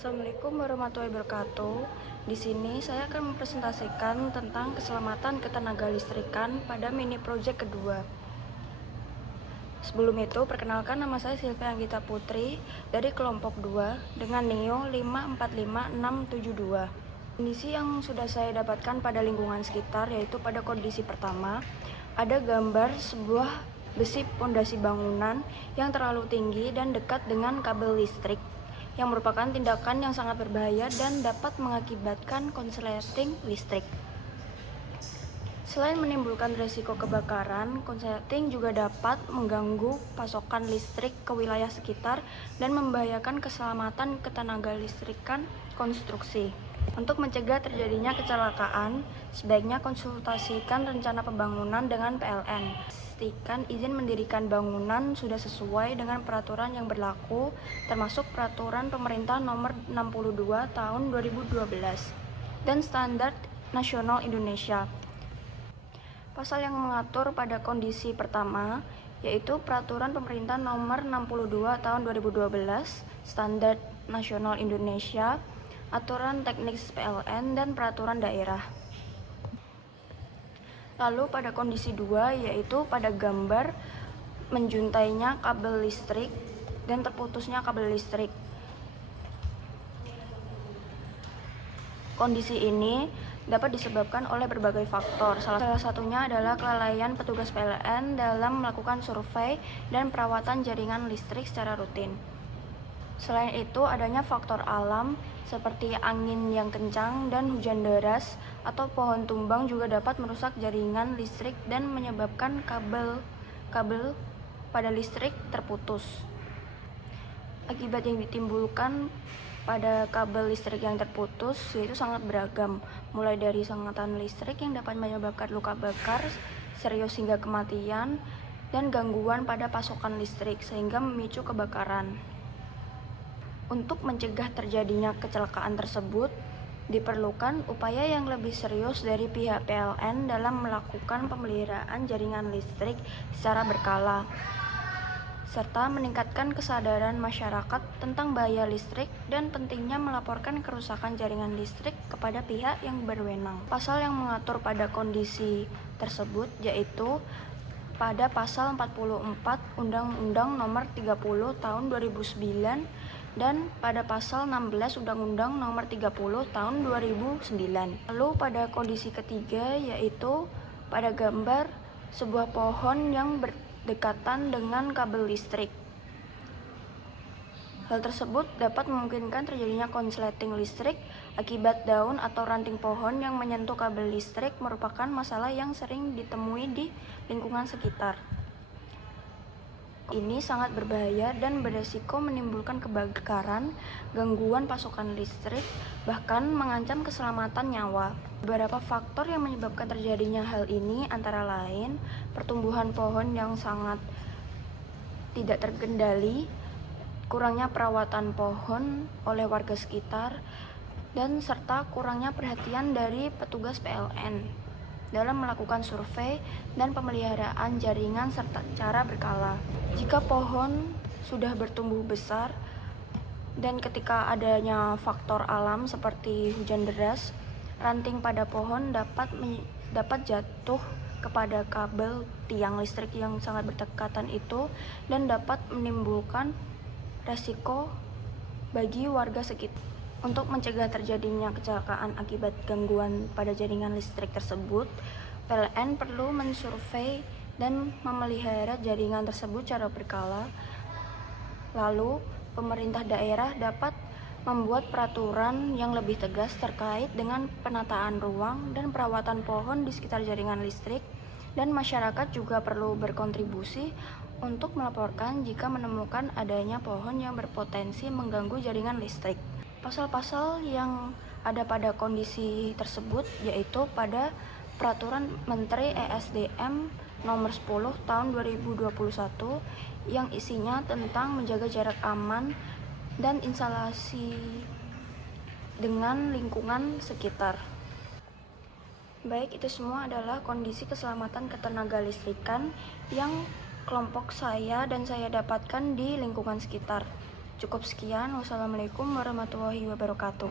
Assalamualaikum warahmatullahi wabarakatuh. Di sini saya akan mempresentasikan tentang keselamatan ketenaga listrikan pada mini project kedua. Sebelum itu, perkenalkan nama saya Silvia Anggita Putri dari kelompok 2 dengan NIO 5455672. Kondisi yang sudah saya dapatkan pada lingkungan sekitar yaitu pada kondisi pertama, ada gambar sebuah besi pondasi bangunan yang terlalu tinggi dan dekat dengan kabel listrik, yang merupakan tindakan yang sangat berbahaya dan dapat mengakibatkan konsleting listrik. Selain menimbulkan risiko kebakaran, konsleting juga dapat mengganggu pasokan listrik ke wilayah sekitar dan membahayakan keselamatan ketenaga listrikan konstruksi. Untuk mencegah terjadinya kecelakaan, sebaiknya konsultasikan rencana pembangunan dengan PLN. Pastikan izin mendirikan bangunan sudah sesuai dengan peraturan yang berlaku, termasuk peraturan pemerintah nomor 62 tahun 2012 dan standar nasional Indonesia. Pasal yang mengatur pada kondisi pertama yaitu peraturan pemerintah nomor 62 tahun 2012, standar nasional Indonesia, aturan teknis PLN, dan peraturan daerah. Lalu pada kondisi 2 yaitu pada gambar menjuntainya kabel listrik dan terputusnya kabel listrik. Kondisi ini dapat disebabkan oleh berbagai faktor. Salah satunya adalah kelalaian petugas PLN dalam melakukan survei dan perawatan jaringan listrik secara rutin. Selain itu, adanya faktor alam seperti angin yang kencang dan hujan deras atau pohon tumbang juga dapat merusak jaringan listrik dan menyebabkan kabel pada listrik terputus. Akibat yang ditimbulkan pada kabel listrik yang terputus yaitu sangat beragam, mulai dari sengatan listrik yang dapat menyebabkan luka bakar serius hingga kematian dan gangguan pada pasokan listrik sehingga memicu kebakaran. Untuk mencegah terjadinya kecelakaan tersebut, diperlukan upaya yang lebih serius dari pihak PLN dalam melakukan pemeliharaan jaringan listrik secara berkala, serta meningkatkan kesadaran masyarakat tentang bahaya listrik dan pentingnya melaporkan kerusakan jaringan listrik kepada pihak yang berwenang. Pasal yang mengatur pada kondisi tersebut yaitu pada pasal 44 Undang-Undang Nomor 30 Tahun 2009 dan pada pasal 16 Undang-Undang Nomor 30 Tahun 2009. Lalu pada kondisi ketiga yaitu pada gambar sebuah pohon yang berdekatan dengan kabel listrik. Hal tersebut dapat memungkinkan terjadinya konsleting listrik akibat daun atau ranting pohon yang menyentuh kabel listrik, merupakan masalah yang sering ditemui di lingkungan sekitar. Ini sangat berbahaya dan beresiko menimbulkan kebakaran, gangguan pasokan listrik, bahkan mengancam keselamatan nyawa. Beberapa faktor yang menyebabkan terjadinya hal ini antara lain pertumbuhan pohon yang sangat tidak terkendali, kurangnya perawatan pohon oleh warga sekitar, dan serta kurangnya perhatian dari petugas PLN dalam melakukan survei dan pemeliharaan jaringan serta cara berkala. Jika pohon sudah bertumbuh besar dan ketika adanya faktor alam seperti hujan deras, ranting pada pohon dapat jatuh kepada kabel tiang listrik yang sangat berdekatan itu dan dapat menimbulkan resiko bagi warga sekitar. Untuk mencegah terjadinya kecelakaan akibat gangguan pada jaringan listrik tersebut, PLN perlu mensurvei dan memelihara jaringan tersebut secara berkala. Lalu, pemerintah daerah dapat membuat peraturan yang lebih tegas terkait dengan penataan ruang dan perawatan pohon di sekitar jaringan listrik, dan masyarakat juga perlu berkontribusi untuk melaporkan jika menemukan adanya pohon yang berpotensi mengganggu jaringan listrik. Pasal-pasal yang ada pada kondisi tersebut yaitu pada Peraturan Menteri ESDM Nomor 10 Tahun 2021 yang isinya tentang menjaga jarak aman dan instalasi dengan lingkungan sekitar. Baik, itu semua adalah kondisi keselamatan ketenaga listrikan yang kelompok saya dan saya dapatkan di lingkungan sekitar. Cukup sekian, wassalamualaikum warahmatullahi wabarakatuh.